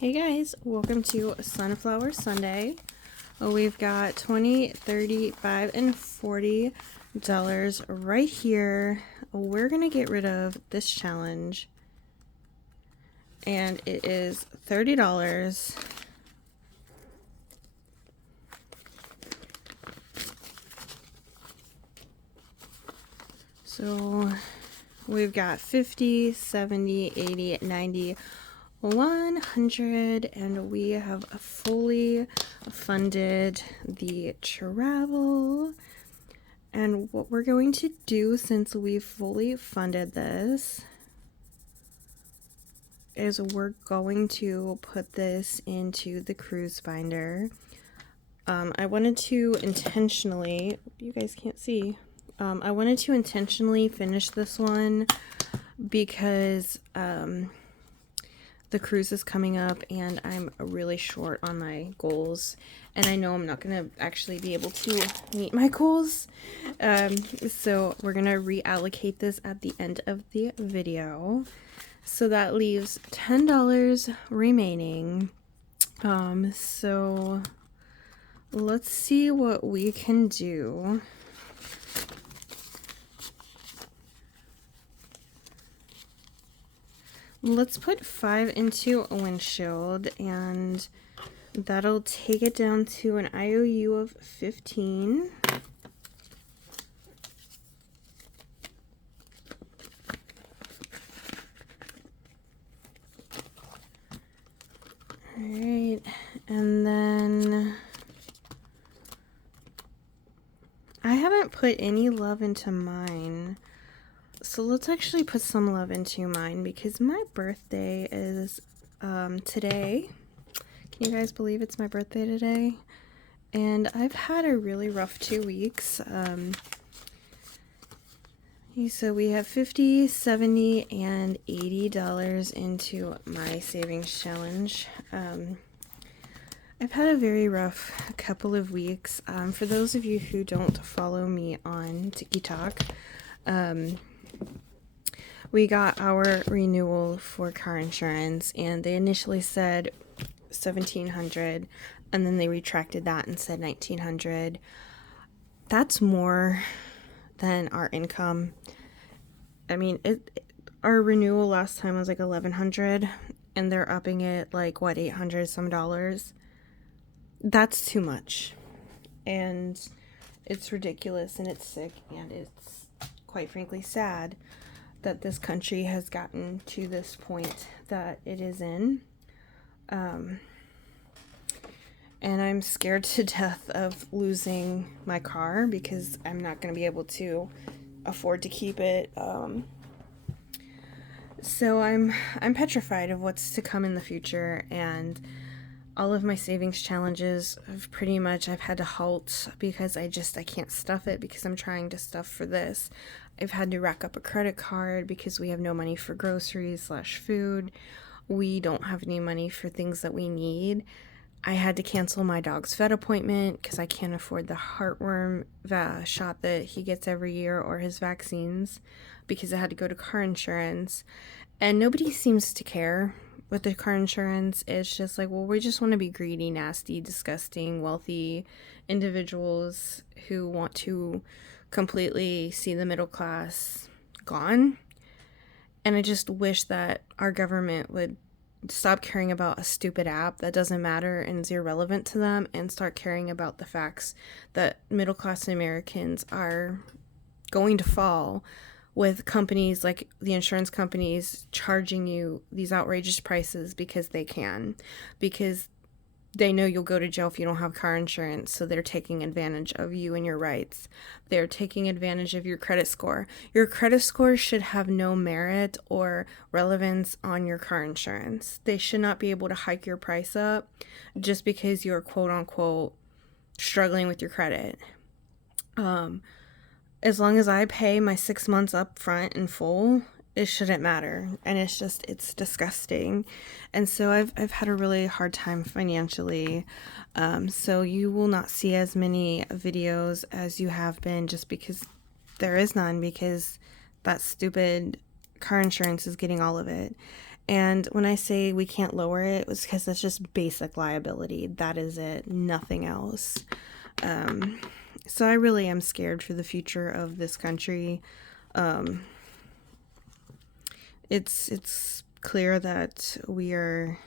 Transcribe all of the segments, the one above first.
Hey guys, welcome to Sunflower Sunday. We've got 20, 35, and $40 right here. We're gonna get rid of this challenge, and it is $30. So we've got 50, 70, 80, 90, 100, and we have fully funded the travel. And what we're going to do, since we've fully funded this, is we're going to put this into the cruise binder. I wanted to intentionally, you guys can't see, I wanted to intentionally finish this one because the cruise is coming up and I'm really short on my goals, and I know I'm not going to actually be able to meet my goals. So we're going to reallocate this at the end of the video. So that leaves $10 remaining. So let's see what we can do. Let's put 5 into a windshield, and that'll take it down to an IOU of 15. Alright, and then I haven't put any love into mine. So let's actually put some love into mine because my birthday is today. Can you guys believe it's my birthday today? And I've had a really rough 2 weeks. So we have 50, 70, and $80 into my savings challenge. I've had a very rough couple of weeks. For those of you who don't follow me on TikTok, we got our renewal for car insurance, and they initially said $1,700, and then they retracted that and said $1,900. That's more than our income. I mean, our renewal last time was like $1,100, and they're upping it like what, $800 some dollars. That's too much, and it's ridiculous, and it's sick, and it's quite frankly sad that this country has gotten to this point that it is in. And I'm scared to death of losing my car because I'm not going to be able to afford to keep it. So I'm petrified of what's to come in the future, and all of my savings challenges have pretty much, I've had to halt because I can't stuff it because I'm trying to stuff for this. I've had to rack up a credit card because we have no money for groceries / food. We don't have any money for things that we need. I had to cancel my dog's vet appointment because I can't afford the heartworm shot that he gets every year or his vaccines because I had to go to car insurance. And nobody seems to care with the car insurance. It's just like, well, we just want to be greedy, nasty, disgusting, wealthy individuals who want to completely see the middle class gone. And I just wish that our government would stop caring about a stupid app that doesn't matter and is irrelevant to them and start caring about the facts that middle class Americans are going to fall with companies like the insurance companies charging you these outrageous prices because they can, because they know you'll go to jail if you don't have car insurance, so they're taking advantage of you and your rights. They're taking advantage of your credit score. Your credit score should have no merit or relevance on your car insurance. They should not be able to hike your price up just because you're quote-unquote struggling with your credit. As long as I pay my 6 months up front in full, it shouldn't matter. And it's disgusting. And so I've had a really hard time financially. So you will not see as many videos as you have been just because there is none, because that stupid car insurance is getting all of it. And when I say we can't lower it, it's because that's just basic liability. That is it, nothing else. So I really am scared for the future of this country. It's clear that we are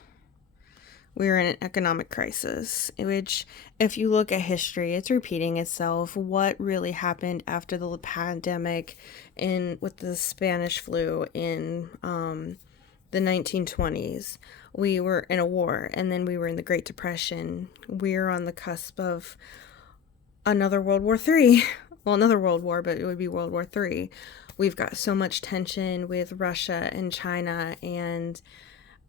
in an economic crisis, which, if you look at history, it's repeating itself. What really happened after the pandemic with the Spanish flu in the 1920s? We were in a war, and then we were in the Great Depression. We're on the cusp of another World War III. Well, another world war, but it would be World War III. We've got so much tension with Russia and China, and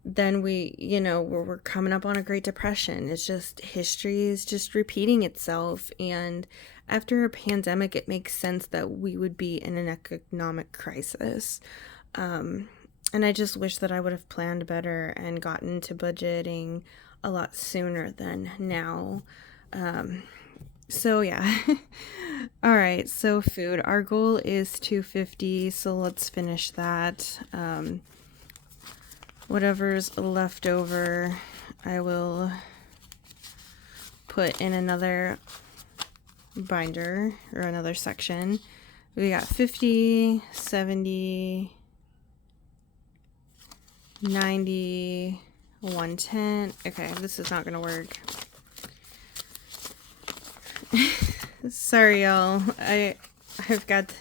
then we're coming up on a Great Depression. It's just, history is just repeating itself. And after a pandemic, it makes sense that we would be in an economic crisis. And I just wish that I would have planned better and gotten to budgeting a lot sooner than now. So yeah. All right, so food. Our goal is $250, so let's finish that. Whatever's left over, I will put in another binder or another section. We got 50, 70, 90, 110. Okay, this is not gonna work. Sorry, y'all. I've got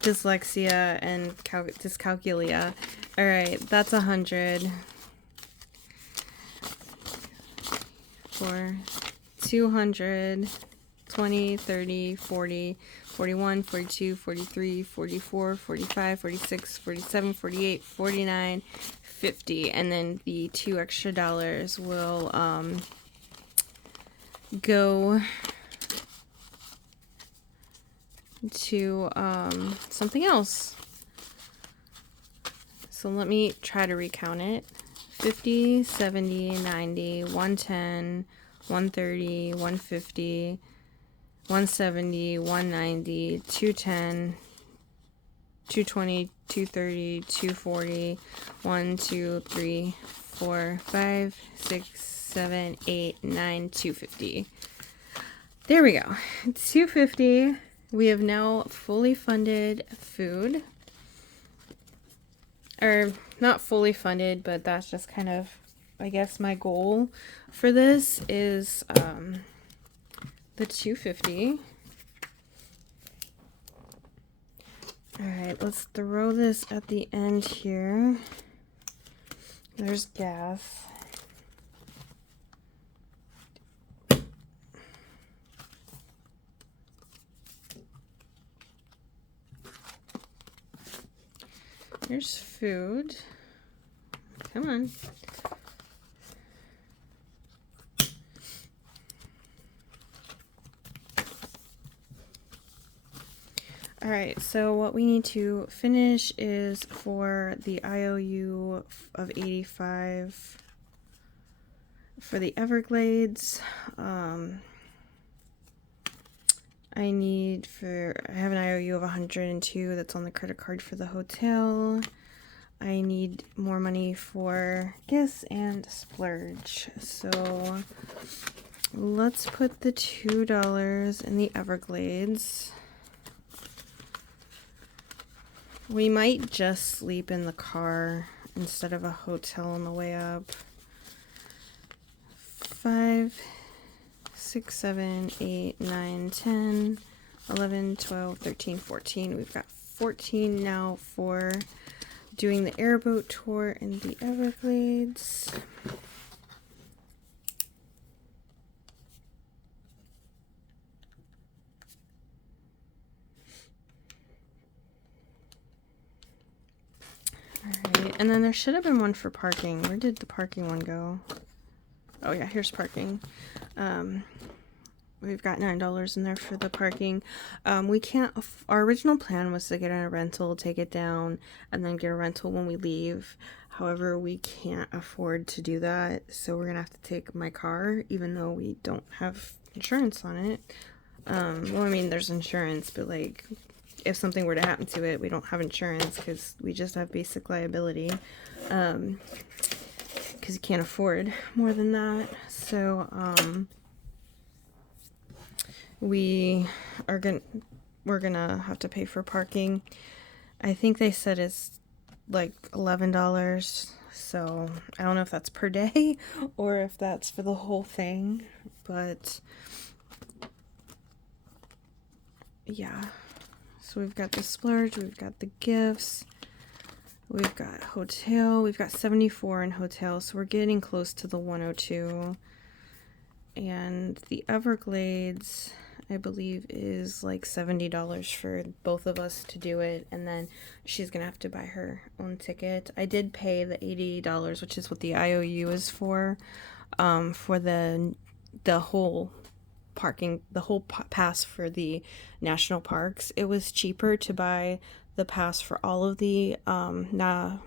dyslexia and dyscalculia. All right, that's 100. For 200, 20, 30, 40, 41, 42, 43, 44, 45, 46, 47, 48, 49, 50. And then the $2 extra will go to something else. So let me try to recount it. 50, 70, 90, 110, 130, 150, 170, 190, 210, 220, 230, 240, 1, 2, 3, 4, 5, 6, 7, 8, 9, 250. There we go. 250. We have now fully funded food. Or not fully funded, but that's just kind of, I guess, my goal for this is the 250. All right, let's throw this at the end here. There's gas. Here's food. Come on. All right, so what we need to finish is for the IOU of 85 for the Everglades. I have an IOU of 102 that's on the credit card for the hotel. I need more money for gifts and splurge. So let's put the $2 in the Everglades. We might just sleep in the car instead of a hotel on the way up. 5, 6, 7, 8, 9, 10, 11, 12, 13, 14. We've got 14 now for doing the airboat tour in the Everglades. Alright, and then there should have been one for parking. Where did the parking one go? Oh yeah, here's parking. We've got $9 in there for the parking. We can't, our original plan was to get a rental, take it down, and then get a rental when we leave. However, we can't afford to do that, so we're gonna have to take my car, even though we don't have insurance on it. Well, I mean, there's insurance, but like, if something were to happen to it, we don't have insurance because we just have basic liability. Because you can't afford more than that. So we're gonna have to pay for parking. I think they said it's like $11. So I don't know if that's per day or if that's for the whole thing, but yeah. So we've got the splurge, we've got the gifts, we've got hotel, we've got 74 in hotel, so we're getting close to the 102. And the Everglades, I believe, is like $70 for both of us to do it, and then she's gonna have to buy her own ticket. I did pay the $80, which is what the IOU is for the whole parking, the whole pass for the national parks. It was cheaper to buy the pass for all of the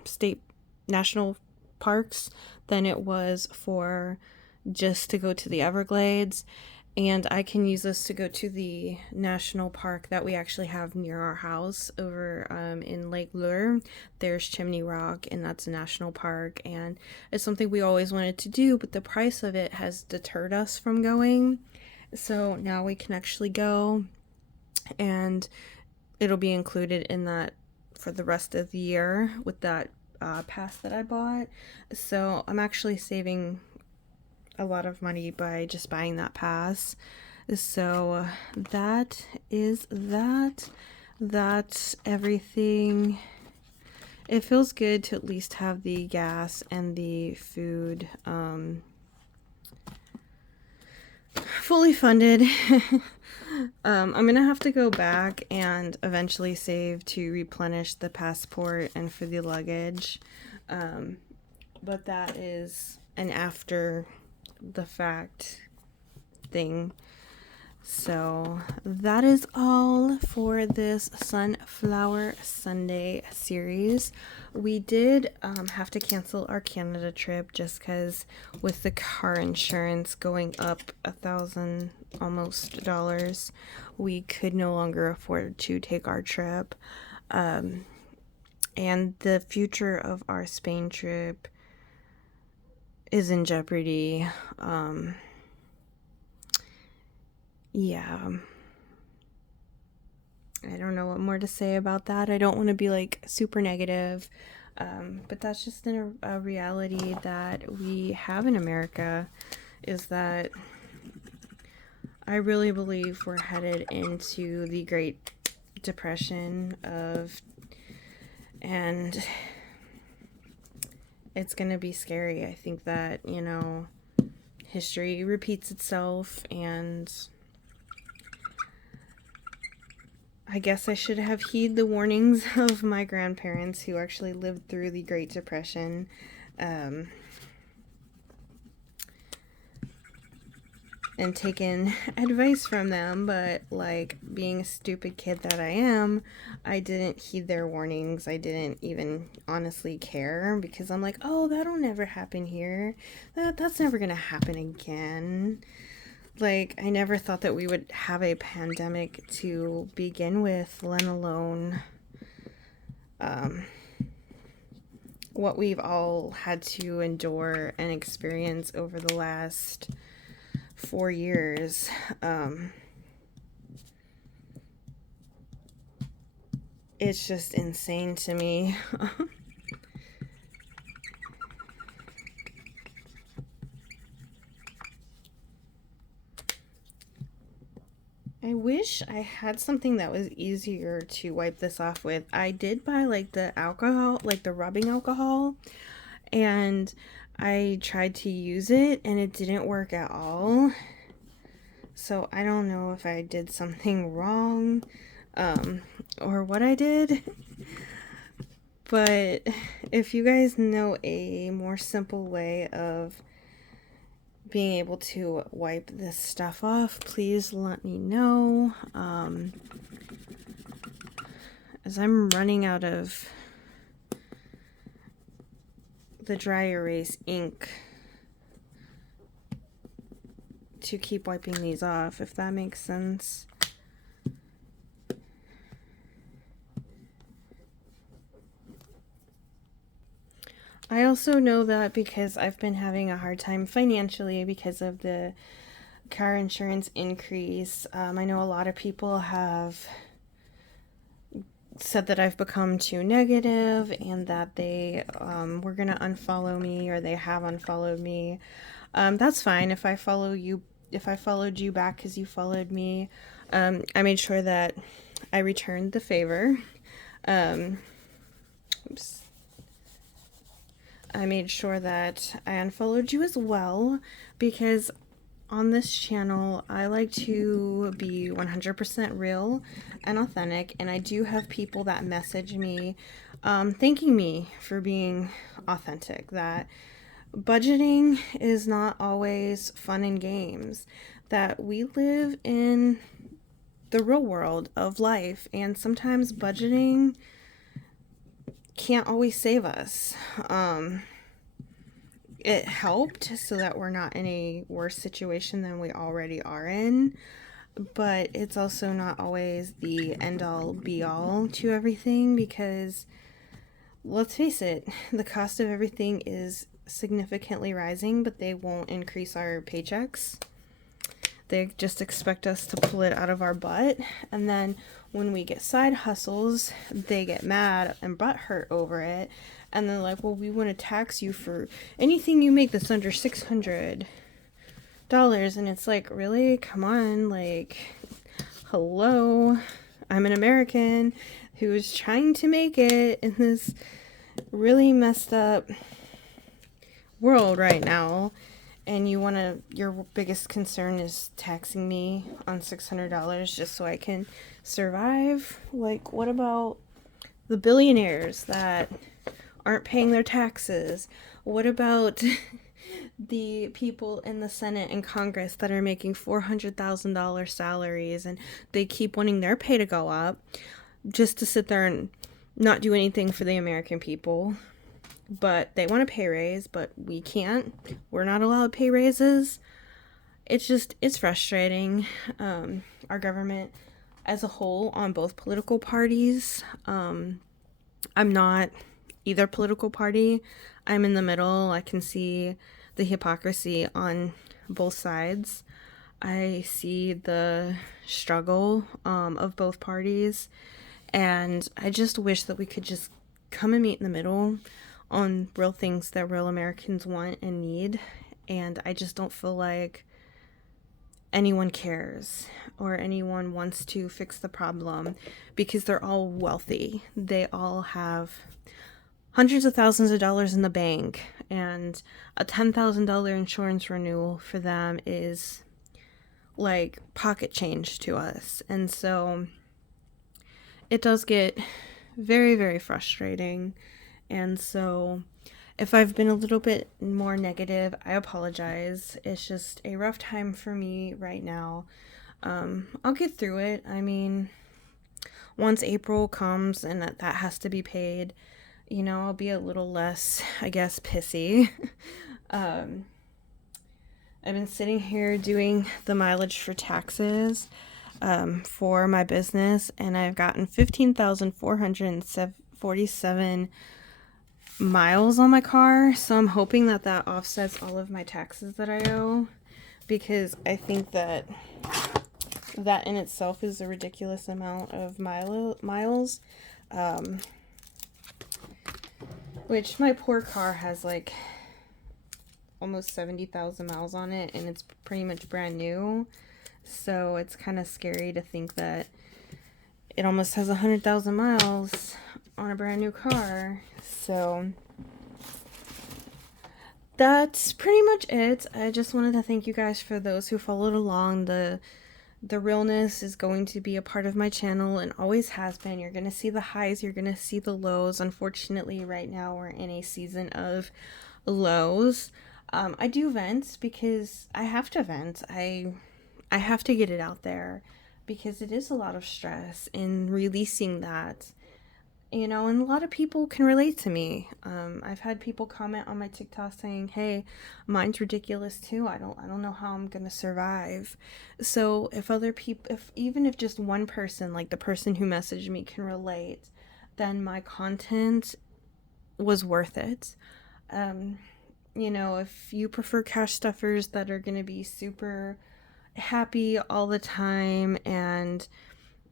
state national parks than it was for just to go to the Everglades. And I can use this to go to the national park that we actually have near our house over in Lake Lure. There's Chimney Rock, and that's a national park, and it's something we always wanted to do, but the price of it has deterred us from going. So now we can actually go, and it'll be included in that for the rest of the year with that pass that I bought. So I'm actually saving a lot of money by just buying that pass. So that is that. That's everything. It feels good to at least have the gas and the food fully funded. I'm gonna have to go back and eventually save to replenish the passport and for the luggage. But that is an after the fact thing. So that is all for this Sunflower Sunday series. We did have to cancel our Canada trip just because with the car insurance going up $1,000 almost dollars, we could no longer afford to take our trip. And the future of our Spain trip is in jeopardy. Yeah. I don't know what more to say about that. I don't want to be like super negative. But that's just a reality that we have in America, is that I really believe we're headed into the Great Depression and it's going to be scary. I think that, history repeats itself, and I guess I should have heed the warnings of my grandparents who actually lived through the Great Depression. And taken advice from them, but like being a stupid kid that I am, I didn't heed their warnings. I didn't even honestly care because I'm like, oh, that'll never happen here. That's never gonna happen again. Like, I never thought that we would have a pandemic to begin with, let alone what we've all had to endure and experience over the last 4 years. It's just insane to me. I wish I had something that was easier to wipe this off with. I did buy like the alcohol, like the rubbing alcohol, and I tried to use it and it didn't work at all. So I don't know if I did something wrong or what I did. But if you guys know a more simple way of being able to wipe this stuff off, please let me know. As I'm running out of the dry erase ink to keep wiping these off, if that makes sense. I also know that because I've been having a hard time financially because of the car insurance increase. I know a lot of people have said that I've become too negative and that they were gonna unfollow me, or they have unfollowed me. That's fine if I follow you. If I followed you back because you followed me, I made sure that I returned the favor. Um, oops. I made sure that I unfollowed you as well, because on this channel, I like to be 100% real and authentic, and I do have people that message me thanking me for being authentic, that budgeting is not always fun and games, that we live in the real world of life, and sometimes budgeting can't always save us. It helped so that we're not in a worse situation than we already are in, but it's also not always the end all be all to everything, because let's face it, the cost of everything is significantly rising, but they won't increase our paychecks. They just expect us to pull it out of our butt, and then when we get side hustles, they get mad and butthurt over it, and they're like, well, we want to tax you for anything you make that's under $600. And it's like, really? Come on, like, hello? I'm an American who is trying to make it in this really messed up world right now, and your biggest concern is taxing me on $600 just so I can survive? Like, what about the billionaires that aren't paying their taxes? What about the people in the Senate and Congress that are making $400,000 salaries, and they keep wanting their pay to go up just to sit there and not do anything for the American people? But they want a pay raise, but we can't. We're not allowed pay raises. It's frustrating. Our government as a whole, on both political parties. I'm not either political party. I'm in the middle. I can see the hypocrisy on both sides. I see the struggle of both parties. And I just wish that we could just come and meet in the middle on real things that real Americans want and need. And I just don't feel like anyone cares or anyone wants to fix the problem, because they're all wealthy. They all have hundreds of thousands of dollars in the bank, and a $10,000 insurance renewal for them is like pocket change to us. And so it does get very, very frustrating. And so if I've been a little bit more negative, I apologize. It's just a rough time for me right now. I'll get through it. I mean, once April comes and that has to be paid, I'll be a little less, I guess, pissy. I've been sitting here doing the mileage for taxes for my business, and I've gotten 15,447 miles on my car, so I'm hoping that offsets all of my taxes that I owe, because I think that in itself is a ridiculous amount of miles, which my poor car has like almost 70,000 miles on it, and it's pretty much brand new, so it's kind of scary to think that it almost has 100,000 miles on a brand new car. So that's pretty much it. I just wanted to thank you guys for those who followed along. The realness is going to be a part of my channel and always has been. You're going to see the highs, you're going to see the lows. Unfortunately, right now we're in a season of lows. I do vent because I have to vent. I have to get it out there, because it is a lot of stress in releasing that, and a lot of people can relate to me. I've had people comment on my TikTok saying, hey, mine's ridiculous too. I don't know how I'm gonna survive. So if other people, even if just one person, like the person who messaged me, can relate, then my content was worth it. You know, if you prefer cash stuffers that are going to be super happy all the time and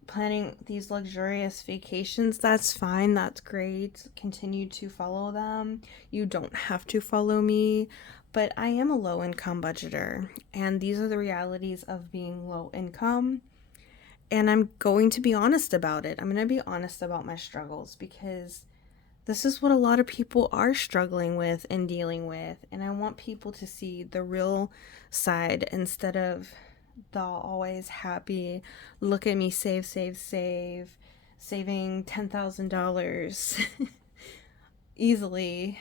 planning these luxurious vacations, that's fine. That's great. Continue to follow them. You don't have to follow me, but I am a low income budgeter, and these are the realities of being low income. And I'm going to be honest about it. I'm going to be honest about my struggles because this is what a lot of people are struggling with and dealing with. And I want people to see the real side instead of the always happy, look at me, save, save, save, saving $10,000 easily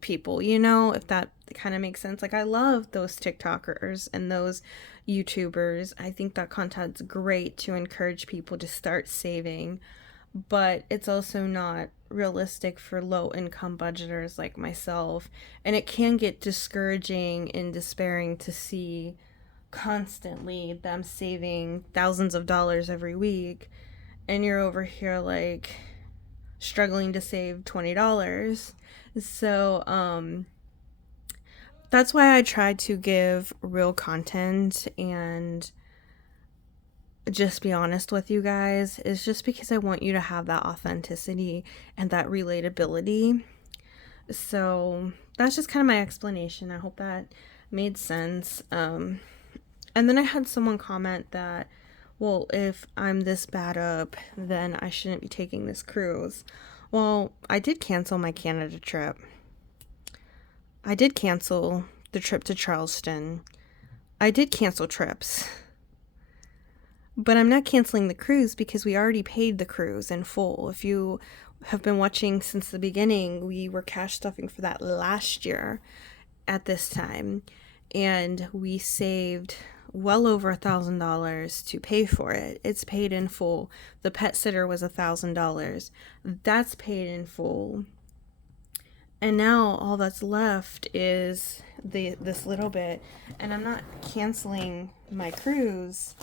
people, you know, if that kind of makes sense. Like, I love those TikTokers and those YouTubers. I think that content's great to encourage people to start saving, but it's also not realistic for low income budgeters like myself. And it can get discouraging and despairing to see constantly them saving thousands of dollars every week, and you're over here like struggling to save $20. So that's why I try to give real content and just be honest with you guys, is just because I want you to have that authenticity and that relatability. So that's just kind of my explanation. I hope that made sense. And then I had someone comment that, well, if I'm this bad up, then I shouldn't be taking this cruise. Well, I did cancel my Canada trip. I did cancel the trip to Charleston. I did cancel trips. But I'm not canceling the cruise because we already paid the cruise in full. If you have been watching since the beginning, we were cash stuffing for that last year at this time. And we saved well over $1,000 to pay for it. It's paid in full. The pet sitter was $1,000. That's paid in full. And now all that's left is this little bit. And I'm not canceling my cruise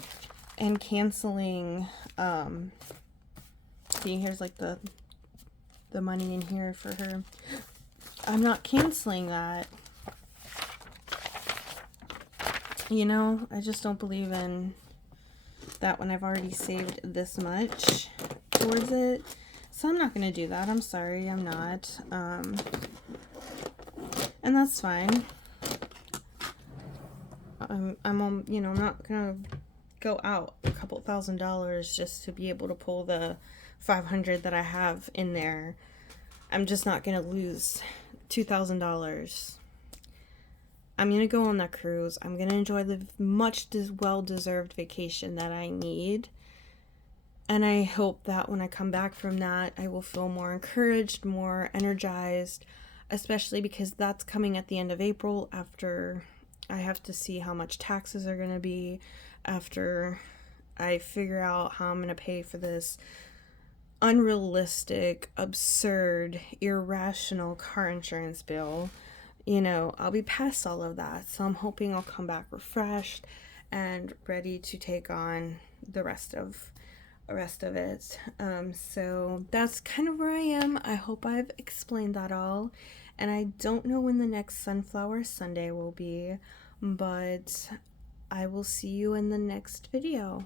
and canceling, see, here's like the money in here for her. I'm not canceling that. You know, I just don't believe in that when I've already saved this much towards it. So I'm not going to do that. I'm sorry, I'm not. And that's fine. I'm not going to go out a couple $1,000 just to be able to pull the 500 that I have in there. I'm just not going to lose $2,000. I'm going to go on that cruise. I'm going to enjoy the much well-deserved vacation that I need. And I hope that when I come back from that, I will feel more encouraged, more energized, especially because that's coming at the end of April after I have to see how much taxes are going to be, after I figure out how I'm going to pay for this unrealistic, absurd, irrational car insurance bill. You know, I'll be past all of that. So I'm hoping I'll come back refreshed and ready to take on the rest of it. So that's kind of where I am. I hope I've explained that all. And I don't know when the next Sunflower Sunday will be, but I will see you in the next video.